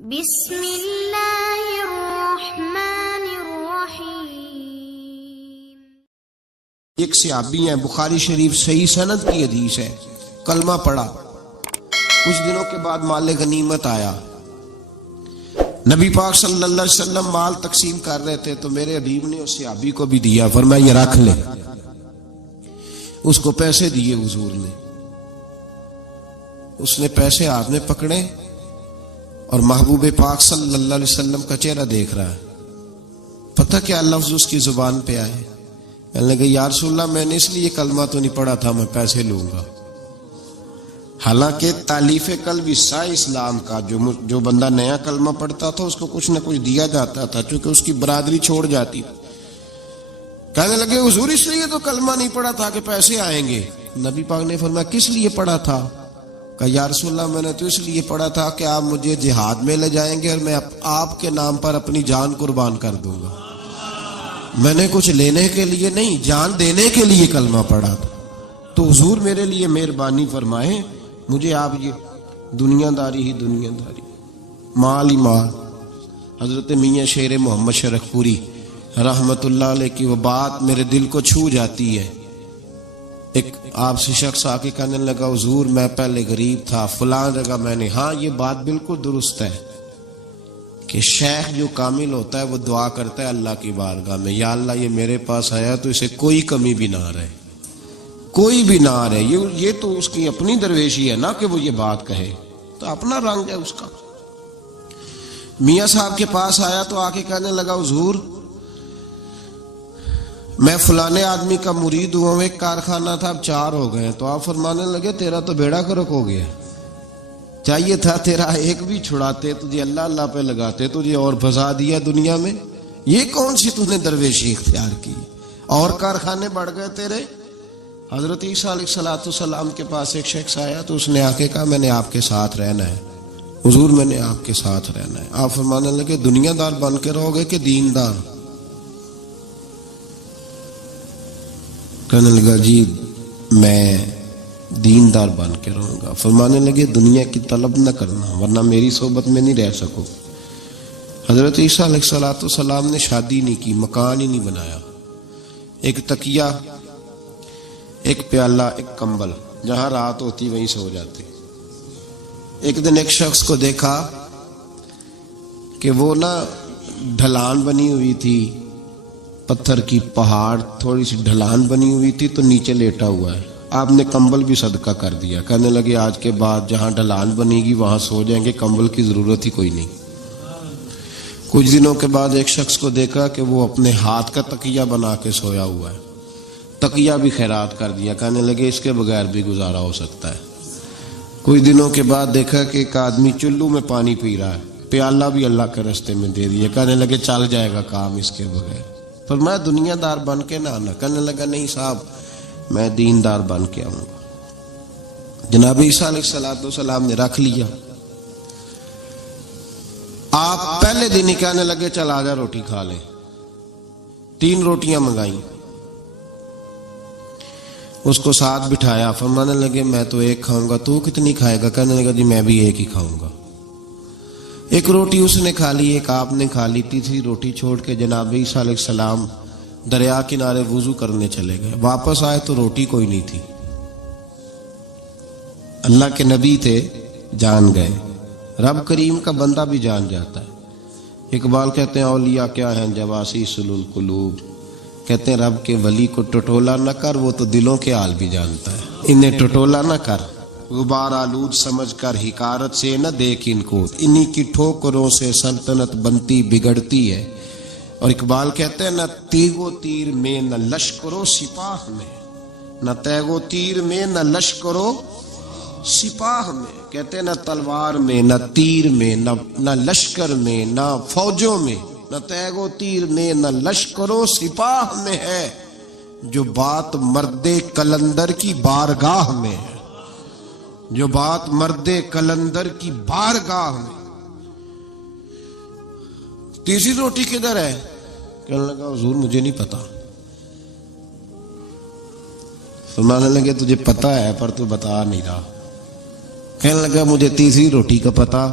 بسم اللہ الرحمن الرحیم۔ ایک صحابی ہیں، بخاری شریف صحیح سند کی حدیث ہے، کلمہ پڑھا، کچھ دنوں کے بعد مال غنیمت آیا، نبی پاک صلی اللہ علیہ وسلم مال تقسیم کر رہے تھے تو میرے حبیب نے اس صحابی کو بھی دیا، فرمایا یہ رکھ لے، اس کو پیسے دیے حضور نے، اس نے پیسے ہاتھ میں پکڑے اور محبوب پاک صلی اللہ علیہ وسلم کا چہرہ دیکھ رہا ہے، پتہ کیا لفظ اس کی زبان پہ آئے، کہنے لگے یا رسول اللہ میں نے اس لیے کلمہ تو نہیں پڑھا تھا میں پیسے لوں گا، حالانکہ تالیف قلب حصہ اسلام کا، جو بندہ نیا کلمہ پڑھتا تھا اس کو کچھ نہ کچھ دیا جاتا تھا چونکہ اس کی برادری چھوڑ جاتی، کہنے لگے حضور اس لیے تو کلمہ نہیں پڑھا تھا کہ پیسے آئیں گے، نبی پاک نے فرمایا کس لیے پڑھا تھا؟ کہا یا رسول اللہ میں نے تو اس لیے پڑھا تھا کہ آپ مجھے جہاد میں لے جائیں گے اور میں آپ کے نام پر اپنی جان قربان کر دوں گا، میں نے کچھ لینے کے لیے نہیں جان دینے کے لیے کلمہ پڑھا تھا، تو حضور میرے لیے مہربانی فرمائیں، مجھے آپ یہ دنیا داری ہی دنیا داری، مال ہی مال۔ حضرت میاں شیر محمد شرک پوری رحمت اللہ علیہ کی وہ بات میرے دل کو چھو جاتی ہے، ایک آپ سے شخص آ کے کہنے لگا حضور میں پہلے غریب تھا فلاں جگہ میں نے، ہاں یہ بات بالکل درست ہے کہ شیخ جو کامل ہوتا ہے وہ دعا کرتا ہے اللہ کی بارگاہ میں، یا اللہ یہ میرے پاس آیا تو اسے کوئی کمی بھی نہ رہے، کوئی بھی نہ رہے، یہ تو اس کی اپنی درویشی ہے نا کہ وہ یہ بات کہے، تو اپنا رنگ ہے اس کا۔ میاں صاحب کے پاس آیا تو آ کے کہنے لگا حضور میں فلانے آدمی کا مرید ہوا ہوں، ایک کارخانہ تھا اب 4 ہو گئے، تو آپ فرمانے لگے تیرا تو بیڑا گرک ہو گیا، چاہیے تھا تیرا ایک بھی چھڑاتے، تجھے اللہ اللہ پہ لگاتے، تجھے اور پھنسا دیا دنیا میں، یہ کون سی تو نے درویشی اختیار کی، اور کارخانے بڑھ گئے تیرے۔ حضرت عیسیٰ علیہ السلام کے پاس ایک شخص آیا تو اس نے آ کے کہا میں نے آپ کے ساتھ رہنا ہے حضور، میں نے آپ کے ساتھ رہنا ہے، آپ فرمانے لگے دنیا دار بن کے رہو گے کہ دیندار؟ کہنے لگا جی میں دیندار بن کے رہوں گا، فرمانے لگے دنیا کی طلب نہ کرنا ورنہ میری صحبت میں نہیں رہ سکو۔ حضرت عیسیٰ علیہ السلام نے شادی نہیں کی، مکان ہی نہیں بنایا، ایک تکیہ، ایک پیالہ، ایک کمبل، جہاں رات ہوتی وہیں سو جاتے۔ ایک دن ایک شخص کو دیکھا کہ وہ ڈھلان بنی ہوئی تھی، پتھر کی پہاڑ تھوڑی سی ڈھلان بنی ہوئی تھی تو نیچے لیٹا ہوا ہے، آپ نے کمبل بھی صدقہ کر دیا، کہنے لگے آج کے بعد جہاں ڈھلان بنے گی وہاں سو جائیں گے، کمبل کی ضرورت ہی کوئی نہیں۔ کچھ دنوں کے بعد ایک شخص کو دیکھا کہ وہ اپنے ہاتھ کا تکیہ بنا کے سویا ہوا ہے، تکیہ بھی خیرات کر دیا، کہنے لگے اس کے بغیر بھی گزارا ہو سکتا ہے۔ کچھ دنوں کے بعد دیکھا کہ ایک آدمی چلو میں پانی پی رہا ہے، پیالہ بھی اللہ کے راستے میں دے دیا، کہنے لگے چل جائے گا کام اس کے بغیر، پر میں دنیا دار بن کے نہ آنا، کہنے لگا نہیں صاحب میں دیندار بن کے آؤں گا۔ جناب عیسیٰ علیہ السلام نے رکھ لیا، آپ پہلے دن ہی کہنے لگے چل آجا روٹی کھا لیں، 3 روٹیاں منگائیں، اس کو ساتھ بٹھایا، فرمانے لگے میں تو ایک کھاؤں گا، تو کتنی کھائے گا؟ کہنے لگا جی میں بھی ایک ہی کھاؤں گا۔ ایک روٹی اس نے کھا لی، ایک آپ نے کھا لی، تیسری روٹی چھوڑ کے جناب عیسیٰ علیہ السلام دریا کنارے وضو کرنے چلے گئے، واپس آئے تو روٹی کوئی نہیں تھی، اللہ کے نبی تھے جان گئے، رب کریم کا بندہ بھی جان جاتا ہے۔ اقبال کہتے ہیں اولیاء کیا ہیں جواسیس القلوب، کہتے ہیں رب کے ولی کو ٹٹولا نہ کر، وہ تو دلوں کے حال بھی جانتا ہے، انہیں ٹٹولا نہ کر، غبار آلود سمجھ کر حکارت سے نہ دیکھ ان کو، انہی کی ٹھوکروں سے سلطنت بنتی بگڑتی ہے۔ اور اقبال کہتے ہیں نہ تیگ و تیر میں نہ لشکرو سپاہ میں، نہ تیگ و تیر میں نہ لشکرو سپاہ میں، کہتے ہیں نہ تلوار میں نہ تیر میں نہ لشکر میں نہ فوجوں میں، نہ تیگ و تیر میں نہ لشکر و سپاہ میں ہے، جو بات مرد قلندر کی بارگاہ میں ہے، جو بات مرد قلندر کی بارگاہ میں۔ تیسری روٹی کدھر ہے؟ کہنے لگا حضور مجھے نہیں پتا، فرمانے لگے تجھے پتا ہے پر تو بتا نہیں رہا، کہنے لگا مجھے تیسری روٹی کا پتا،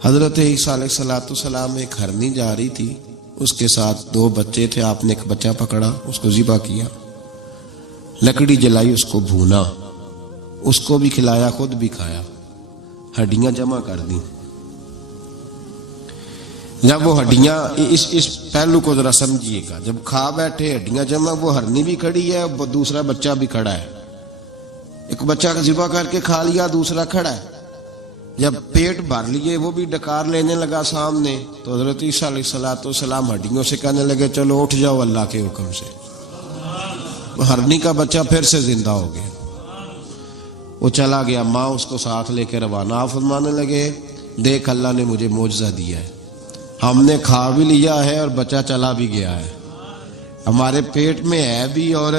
حضرت عیسیٰ علیہ السلام ایک ہرنی جا رہی تھی، اس کے ساتھ 2 بچے تھے، آپ نے ایک بچہ پکڑا، اس کو ذبح کیا، لکڑی جلائی، اس کو بھونا، اس کو بھی کھلایا، خود بھی کھایا، ہڈیاں جمع کر دیں۔ جب وہ ہڈیاں، اس پہلو کو ذرا سمجھیے گا، جب کھا بیٹھے ہڈیاں جمع، وہ ہرنی بھی کھڑی ہے، دوسرا بچہ بھی کھڑا ہے، ایک بچہ ذبح کر کے کھا لیا، دوسرا کھڑا ہے۔ جب پیٹ بھر لیے، وہ بھی ڈکار لینے لگا سامنے، تو حضرت عیسیٰ علیہ السلام ہڈیوں سے کہنے لگے چلو اٹھ جاؤ اللہ کے حکم سے۔ ہرنی کا بچہ پھر سے زندہ ہو گیا، وہ چلا گیا، ماں اس کو ساتھ لے کے روانہ۔ آپ فرمانے لگے دیکھ اللہ نے مجھے معجزہ دیا ہے، ہم نے کھا بھی لیا ہے اور بچہ چلا بھی گیا ہے، ہمارے پیٹ میں ہے بھی، اور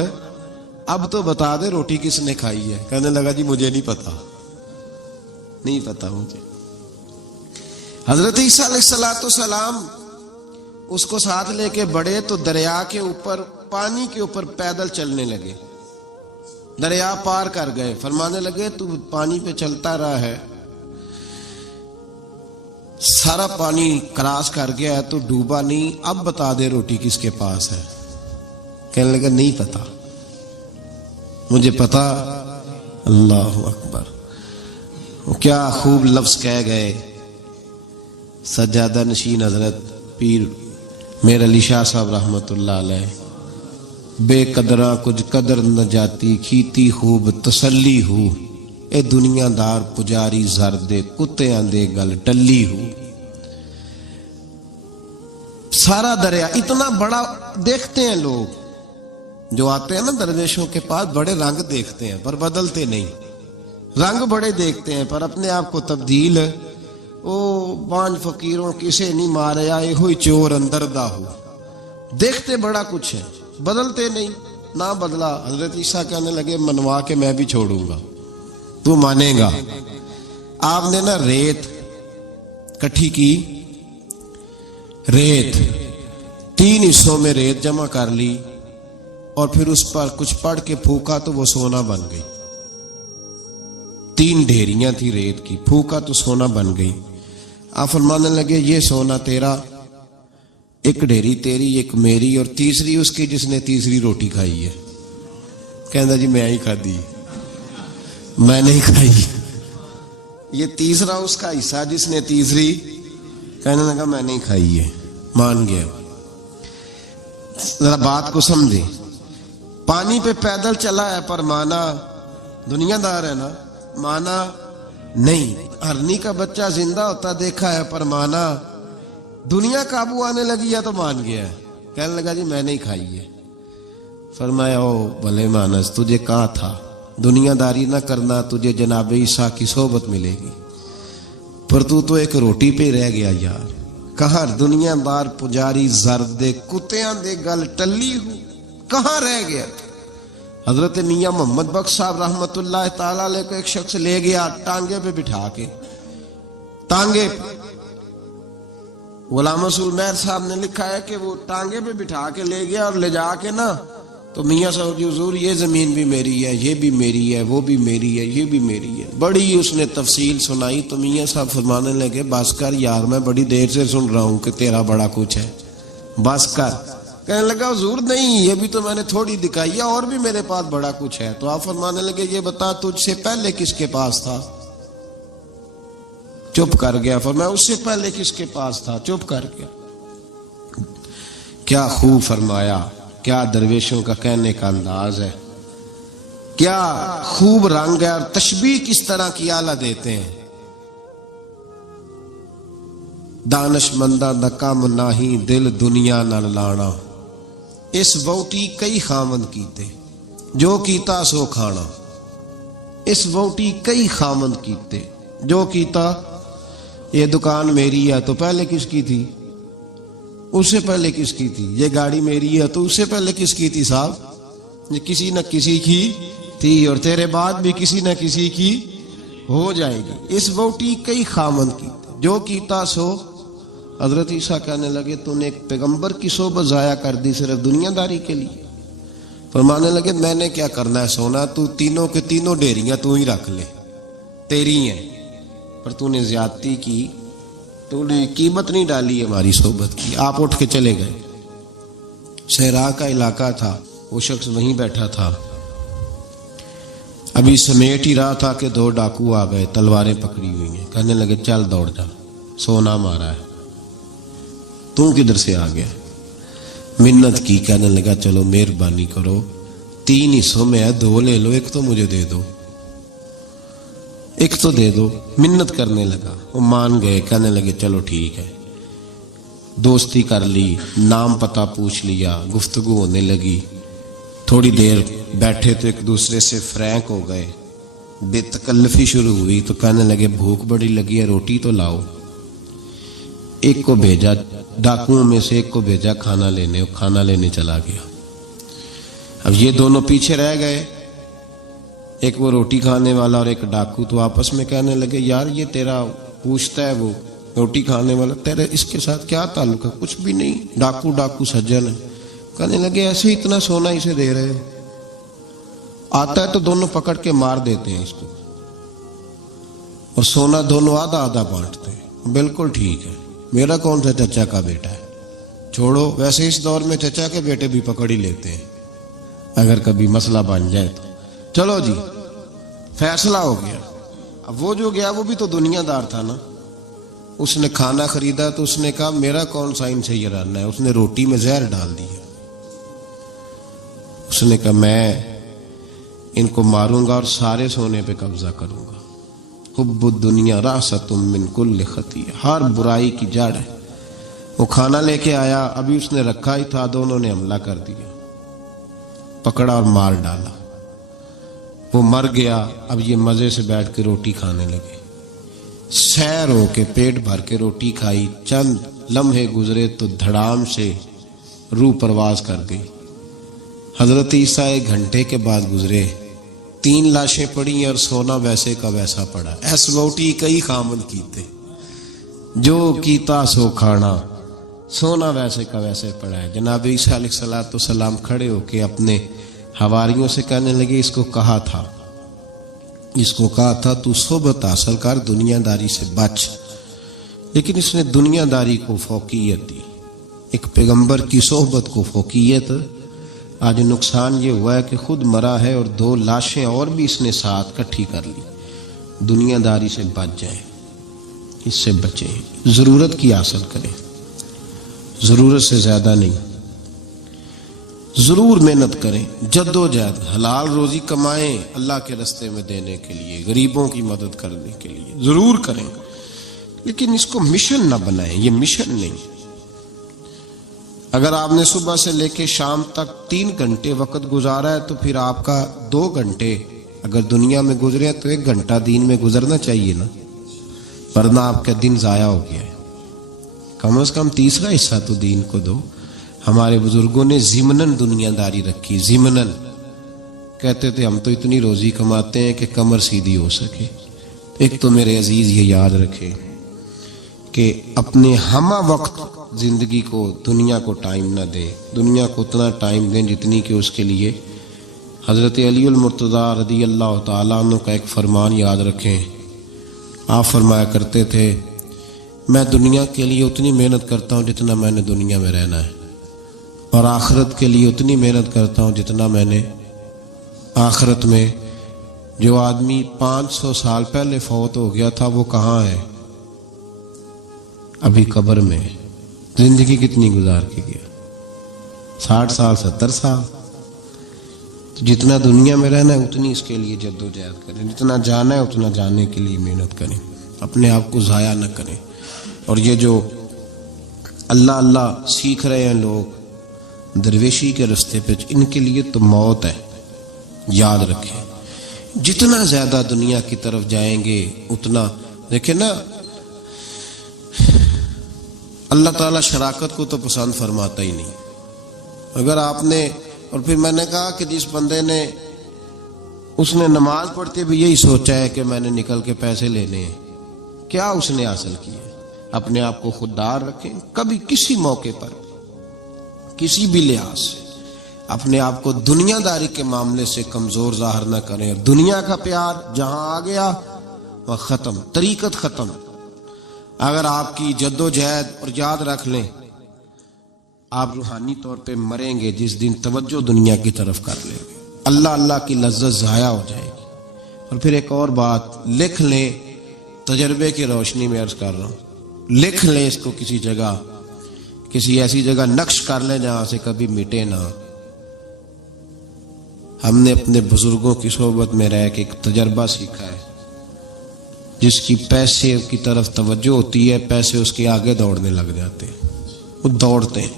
اب تو بتا دے روٹی کس نے کھائی ہے۔ کہنے لگا جی مجھے نہیں پتا، نہیں پتا مجھے۔ حضرت عیسیٰ علیہ السلام اس کو ساتھ لے کے بڑھے تو دریا کے اوپر، پانی کے اوپر پیدل چلنے لگے، دریا پار کر گئے۔ فرمانے لگے تو پانی پہ چلتا رہا ہے، سارا پانی کراس کر گیا ہے، تو ڈوبا نہیں، اب بتا دے روٹی کس کے پاس ہے۔ کہنے لگا نہیں پتا مجھے پتا۔ اللہ اکبر، کیا خوب لفظ کہہ گئے سجادہ نشین حضرت پیر میر علی شاہ صاحب رحمت اللہ علیہ۔ بے قدراں کچھ قدر نہ جاتی، کھیتی خوب تسلی ہو، اے دنیا دار پجاری زر دے، کتیاں دے گل ٹلی ہو۔ سارا دریا اتنا بڑا دیکھتے ہیں لوگ جو آتے ہیں نا درویشوں کے پاس، بڑے رنگ دیکھتے ہیں پر بدلتے نہیں، رنگ بڑے دیکھتے ہیں پر اپنے آپ کو تبدیل، او بانج فقیروں کسے نہیں مارے آئے ہوئی چور اندر دا ہو۔ دیکھتے بڑا کچھ ہے، بدلتے نہیں، نہ بدلا۔ حضرت عیسیٰ کہنے لگے منوا کے میں بھی چھوڑوں گا، تو مانے گا۔ آپ نے نا ریت کٹھی کی، ریت 3 حصوں میں ریت جمع کر لی، اور پھر اس پر کچھ پڑھ کے پھونکا تو وہ سونا بن گئی۔ 3 ڈھیریاں تھی ریت کی، پھونکا تو سونا بن گئی۔ آپ فرمانے لگے یہ سونا تیرا، ایک ڈھیری تیری، ایک میری، اور تیسری اس کی جس نے تیسری روٹی کھائی ہے۔ کہنا جی میں ہی کھادی، میں نہیں کھائی، یہ تیسرا اس کا حصہ جس نے تیسری، کہنے لگا میں نہیں کھائی ہے، مان گیا۔ ذرا بات کو سمجھیں، پانی پہ پیدل چلا ہے پر مانا، دنیا دار ہے نا، مانا نہیں۔ ہرنی کا بچہ زندہ ہوتا دیکھا ہے پر مانا، دنیا قابو آنے لگی ہے تو مان گیا ہے۔ کہنے لگا جی میں نہیں کھائی ہے۔ فرمایا او بھلے مانس، تجھے کہا تھا دنیا داری نہ کرنا، تجھے جناب عیسیٰ کی صحبت ملے گی، پر تو ایک روٹی پہ رہ گیا یار۔ کہاں دنیا دار پجاری زرد دے، کتیاں دے گل ٹلی ہو، کہاں رہ گیا؟ حضرت میاں محمد بخش صاحب رحمت اللہ تعالی علیہ کو ایک شخص لے گیا ٹانگے پہ بٹھا کے، ٹانگے پہ۔ غلام رسول مہر صاحب نے لکھا ہے کہ وہ ٹانگے پہ بٹھا کے لے گیا، اور لے جا کے نا تو میاں صاحب جی حضور یہ زمین بھی میری ہے، یہ بھی میری ہے، وہ بھی میری ہے، یہ بھی میری ہے، بڑی اس نے تفصیل سنائی۔ تو میاں صاحب فرمانے لگے بس کر یار، میں بڑی دیر سے سن رہا ہوں کہ تیرا بڑا کچھ ہے، بس کر۔ کہنے لگا حضور نہیں، یہ بھی تو میں نے تھوڑی دکھائی ہے، اور بھی میرے پاس بڑا کچھ ہے۔ تو آپ فرمانے لگے یہ بتا تجھ سے پہلے کس کے پاس تھا؟ چپ کر گیا۔ فرمایا اس سے پہلے کس کے پاس تھا؟ چپ کر گیا۔ کیا خوب فرمایا، کیا درویشوں کا کہنے کا انداز ہے، کیا خوب رنگ ہے، اور تشبیہ کس طرح کی اعلیٰ دیتے ہیں۔ دانش مندہ دا کم نہیں، دل دنیا نہ لانا، اس ووٹی کئی خامند کیتے، جو کیتا سو کھانا۔ اس ووٹی کئی خامند کیتے، جو کیتا۔ یہ دکان میری ہے تو پہلے کس کی تھی؟ اس سے پہلے کس کی تھی؟ یہ گاڑی میری ہے تو اس سے پہلے کس کی تھی صاحب؟ یہ کسی نہ کسی کی تھی، اور تیرے بعد بھی کسی نہ کسی کی ہو جائے گی۔ اس ووٹی کئی خامند کیتے، جو کیتا سو۔ حضرت عیسیٰ کہنے لگے تو نے ایک پیغمبر کی صحبت ضائع کر دی صرف دنیا داری کے لیے۔ فرمانے لگے میں نے کیا کرنا ہے سونا، تو تینوں کے تینوں ڈیریاں تو ہی رکھ لے، تیری ہیں، پر تو نے زیادتی کی تو نے قیمت نہیں ڈالی ہماری صحبت کی. آپ اٹھ کے چلے گئے. صحرا کا علاقہ تھا, وہ شخص وہیں بیٹھا تھا. ابھی سمیٹ ہی رہا تھا کہ 2 ڈاکو آ گئے, تلواریں پکڑی ہوئی ہیں. کہنے لگے چل دوڑ جا, سونا مارا ہے. تو کدھر سے آ گیا؟ منت کی. کہنے لگا چلو مہربانی کرو, 3 حصوں میں ہے, 2 لے لو, 1 تو مجھے دے دو, 1 تو دے دو. منت کرنے لگا. وہ مان گئے. کہنے لگے چلو ٹھیک ہے. دوستی کر لی, نام پتہ پوچھ لیا, گفتگو ہونے لگی. تھوڑی دیر بیٹھے تو ایک دوسرے سے فرینک ہو گئے. بے تکلفی شروع ہوئی تو کہنے لگے بھوک بڑی لگی ہے, روٹی تو لاؤ. ایک کو بھیجا, ڈاکوؤں میں سے ایک کو بھیجا کھانا لینے, وہ کھانا لینے چلا گیا. اب یہ دونوں پیچھے رہ گئے, ایک وہ روٹی کھانے والا اور ایک ڈاکو. تو آپس میں کہنے لگے یار یہ تیرا پوچھتا ہے وہ روٹی کھانے والا, تیرے اس کے ساتھ کیا تعلق ہے؟ کچھ بھی نہیں, ڈاکو سجن ہے. کہنے لگے ایسے ہی اتنا سونا اسے دے رہے ہو, آتا ہے تو دونوں پکڑ کے مار دیتے ہیں اس کو, اور سونا دونوں آدھا آدھا بانٹتے ہیں. بالکل ٹھیک ہے, میرا کون سا چچا کا بیٹا ہے, چھوڑو. ویسے اس دور میں چچا کے بیٹے بھی پکڑ ہی لیتے ہیں اگر کبھی مسئلہ بن جائے تو. چلو جی فیصلہ ہو گیا. اب وہ جو گیا وہ بھی تو دنیا دار تھا نا, اس نے کھانا خریدا تو اس نے کہا میرا کون سا ان سے یہ رہنا ہے. اس نے روٹی میں زہر ڈال دیا. اس نے کہا میں ان کو ماروں گا اور سارے سونے پہ قبضہ کروں گا. حب الدنیا راست من کل خطیہ, ہر برائی کی جڑ ہے. وہ کھانا لے کے آیا, ابھی اس نے رکھا ہی تھا, دونوں نے حملہ کر دیا, پکڑا اور مار ڈالا. وہ مر گیا. اب یہ مزے سے بیٹھ کے روٹی کھانے لگے. سیر ہو کے پیٹ بھر کے روٹی کھائی. چند لمحے گزرے تو دھڑام سے روح پرواز کر گئی. حضرت عیسیٰ 1 گھنٹے کے بعد گزرے, 3 لاشیں پڑی اور سونا ویسے کا ویسا پڑا. ایس روٹی کئی خامن کیتے, جو کیتا سو کھانا, سونا ویسے کا ویسے پڑا ہے. جناب عیسیٰ علیہ السلام کھڑے ہو کے اپنے حواریوں سے کہنے لگے اس کو کہا تھا تو صحبت حاصل کر, دنیا داری سے بچ. لیکن اس نے دنیا داری کو فوقیت دی, ایک پیغمبر کی صحبت کو فوقیت. آج نقصان یہ ہوا ہے کہ خود مرا ہے اور 2 لاشیں اور بھی اس نے ساتھ کٹھی کر لی. دنیا داری سے بچ جائیں, اس سے بچیں, ضرورت کی حاصل کریں, ضرورت سے زیادہ نہیں. ضرور محنت کریں, جد و جہد, حلال روزی کمائیں اللہ کے راستے میں دینے کے لیے, غریبوں کی مدد کرنے کے لیے ضرور کریں. لیکن اس کو مشن نہ بنائیں, یہ مشن نہیں. اگر آپ نے صبح سے لے کے شام تک 3 گھنٹے وقت گزارا ہے تو پھر آپ کا 2 گھنٹے اگر دنیا میں گزرے ہیں تو 1 گھنٹہ دین میں گزرنا چاہیے نا, ورنہ آپ کا دن ضائع ہو گیا ہے. کم از کم تیسرا حصہ تو دین کو دو. ہمارے بزرگوں نے ضمناً دنیا داری رکھی, ضمناً. کہتے تھے ہم تو اتنی روزی کماتے ہیں کہ کمر سیدھی ہو سکے. ایک تو میرے عزیز یہ یاد رکھیں کہ اپنے ہمہ وقت زندگی کو, دنیا کو ٹائم نہ دیں. دنیا کو اتنا ٹائم دیں جتنی کہ اس کے لیے. حضرت علی المرتضیٰ رضی اللہ تعالیٰ عنہ کا ایک فرمان یاد رکھیں. آپ فرمایا کرتے تھے میں دنیا کے لیے اتنی محنت کرتا ہوں جتنا میں نے دنیا میں رہنا ہے, اور آخرت کے لیے اتنی محنت کرتا ہوں جتنا میں نے آخرت میں. جو آدمی 500 سال پہلے فوت ہو گیا تھا وہ کہاں ہے؟ ابھی قبر میں. زندگی کتنی گزار کے گیا؟ 60 سال 70 سال. تو جتنا دنیا میں رہنا ہے اتنی اس کے لیے جد و جہد کریں, جتنا جانا ہے اتنا جانے کے لیے محنت کریں, اپنے آپ کو ضائع نہ کریں. اور یہ جو اللہ اللہ سیکھ رہے ہیں لوگ درویشی کے راستے پہ, ان کے لیے تو موت ہے. یاد رکھیں جتنا زیادہ دنیا کی طرف جائیں گے اتنا. دیکھیں نا اللہ تعالیٰ شراکت کو تو پسند فرماتا ہی نہیں. اگر آپ نے, اور پھر میں نے کہا کہ جس بندے نے, اس نے نماز پڑھتے بھی یہی سوچا ہے کہ میں نے نکل کے پیسے لینے ہیں, کیا اس نے حاصل کیا؟ اپنے آپ کو خوددار رکھیں. کبھی کسی موقع پر کسی بھی لحاظ سے اپنے آپ کو دنیا داری کے معاملے سے کمزور ظاہر نہ کریں. دنیا کا پیار جہاں آ گیا وہ ختم, طریقت ختم. اگر آپ کی جدوجہد، اور یاد رکھ لیں آپ روحانی طور پہ مریں گے جس دن توجہ دنیا کی طرف کر لیں گے، اللہ اللہ کی لذت ضائع ہو جائے گی۔ اور پھر ایک اور بات لکھ لیں، تجربے کی روشنی میں عرض کر رہا ہوں، لکھ لیں اس کو کسی جگہ، کسی ایسی جگہ نقش کر لیں جہاں سے کبھی مٹے نہ۔ ہم نے اپنے بزرگوں کی صحبت میں رہ کے ایک تجربہ سیکھا ہے، جس کی پیسے کی طرف توجہ ہوتی ہے پیسے اس کے آگے دوڑنے لگ جاتے ہیں، وہ دوڑتے ہیں،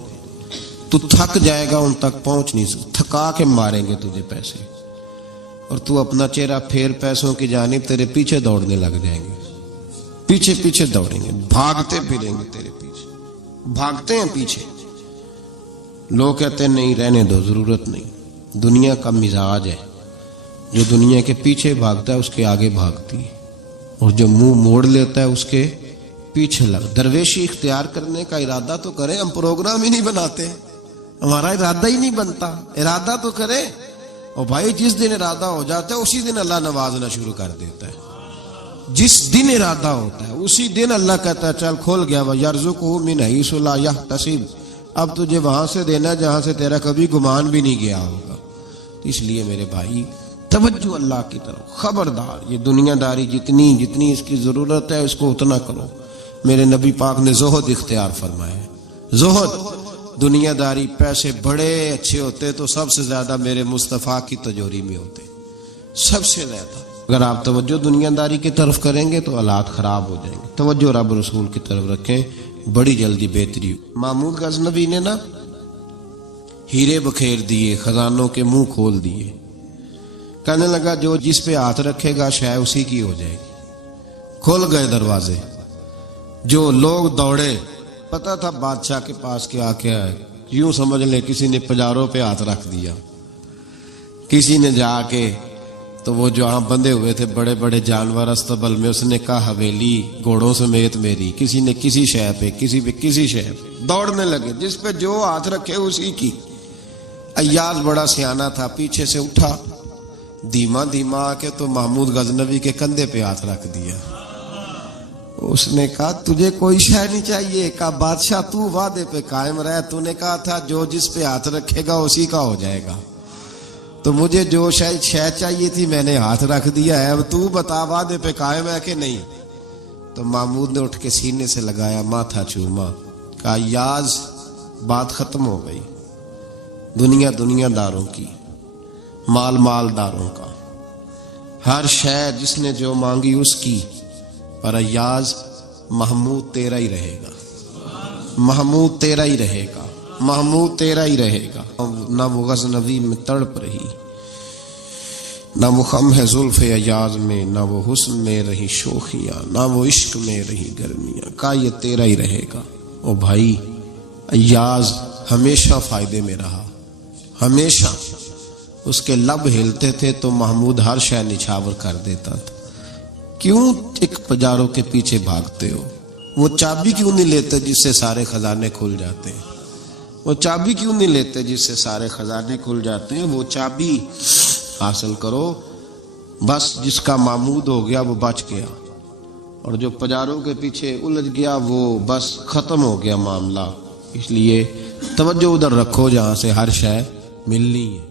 تو تھک جائے گا، ان تک پہنچ نہیں سکتا، تھکا کے ماریں گے تجھے پیسے، اور تو اپنا چہرہ پھیر پیسوں کی جانب تیرے پیچھے دوڑنے لگ جائیں گے، پیچھے پیچھے دوڑیں گے، بھاگتے پھریں گے تیرے پیچھے، بھاگتے ہیں پیچھے۔ لوگ کہتے ہیں نہیں رہنے دو، ضرورت نہیں۔ دنیا کا مزاج ہے، جو دنیا کے پیچھے بھاگتا ہے اس کے آگے بھاگتی ہے، اور جو منہ موڑ لیتا ہے اس کے پیچھے لگ۔ درویشی اختیار کرنے کا ارادہ تو کریں، ہم پروگرام ہی نہیں بناتے، ہمارا ارادہ ہی نہیں بنتا، ارادہ تو کریں۔ اور بھائی جس دن ارادہ ہو جاتا ہے اسی دن اللہ نوازنا شروع کر دیتا ہے، جس دن ارادہ ہوتا ہے اسی دن اللہ کہتا ہے چل کھول گیا، وَيَرْزُقُهُ مِنْ حَيْثُ لَا يَحْتَسِبُ، اب تجھے وہاں سے دینا جہاں سے تیرا کبھی گمان بھی نہیں گیا ہوگا۔ اس لیے میرے بھائی توجہ اللہ کی طرف، خبردار یہ دنیا داری جتنی اس کی ضرورت ہے اس کو اتنا کرو۔ میرے نبی پاک نے زہد اختیار فرمایا ہے، زہد، دنیا داری، پیسے بڑے اچھے ہوتے تو سب سے زیادہ میرے مصطفیٰ کی تجوری میں ہوتے، سب سے زیادہ۔ اگر آپ توجہ دنیا داری کی طرف کریں گے تو حالات خراب ہو جائیں گے، توجہ رب رسول کی طرف رکھیں، بڑی جلدی بہتری۔ محمود غزنوی نے نا ہیرے بکھیر دیے، خزانوں کے منہ کھول دیے، کہنے لگا جو جس پہ ہاتھ رکھے گا شے اسی کی ہو جائے گی۔ کھل گئے دروازے، جو لوگ دوڑے، پتہ تھا بادشاہ کے پاس کیا کیا ہے، یوں سمجھ لے کسی نے پجاروں پہ ہاتھ رکھ دیا، کسی نے جا کے تو وہ جو ہاں بندھے ہوئے تھے بڑے بڑے جانور استبل میں، اس نے کہا حویلی گھوڑوں سمیت میری، کسی نے کسی شے پہ، کسی پہ کسی شے پہ، دوڑنے لگے، جس پہ جو ہاتھ رکھے اسی کی۔ ایاز بڑا سیانہ تھا، پیچھے سے اٹھا دھیما دھیما آ کے تو محمود غزنوی کے کندھے پہ ہاتھ رکھ دیا۔ اس نے کہا تجھے کوئی شے نہیں چاہیے؟ کہا بادشاہ تو وعدے پہ قائم رہ، تو نے کہا تھا جو جس پہ ہاتھ رکھے گا اسی کا ہو جائے گا، تو مجھے جو شے چاہیے تھی میں نے ہاتھ رکھ دیا ہے، اب تو بتا وعدے پہ قائم ہے کہ نہیں؟ تو محمود نے اٹھ کے سینے سے لگایا، ماتھا چوما، کہا یاز بات ختم ہو گئی، دنیا داروں کی، مال داروں کا، ہر شے جس نے جو مانگی اس کی، پر ایاز محمود تیرا ہی رہے گا، محمود تیرا ہی رہے گا، محمود تیرا ہی رہے گا۔ نہ وہ غزنوی میں تڑپ رہی، نہ وہ خم ہے زلف ایاز میں، نہ وہ حسن میں رہی شوخیاں، نہ وہ عشق میں رہی گرمیاں، کہا یہ تیرا ہی رہے گا۔ او بھائی ایاز ہمیشہ فائدے میں رہا، ہمیشہ اس کے لب ہلتے تھے تو محمود ہر شے نچھاور کر دیتا تھا۔ کیوں ایک پجاروں کے پیچھے بھاگتے ہو؟ وہ چابی کیوں نہیں لیتے جس سے سارے خزانے کھل جاتے ہیں؟ وہ چابی کیوں نہیں لیتے جس سے سارے خزانے کھل جاتے ہیں؟ وہ چابی حاصل کرو، بس جس کا محمود ہو گیا وہ بچ گیا، اور جو پجاروں کے پیچھے الجھ گیا وہ بس ختم ہو گیا معاملہ۔ اس لیے توجہ ادھر رکھو جہاں سے ہر شے ملنی ہے۔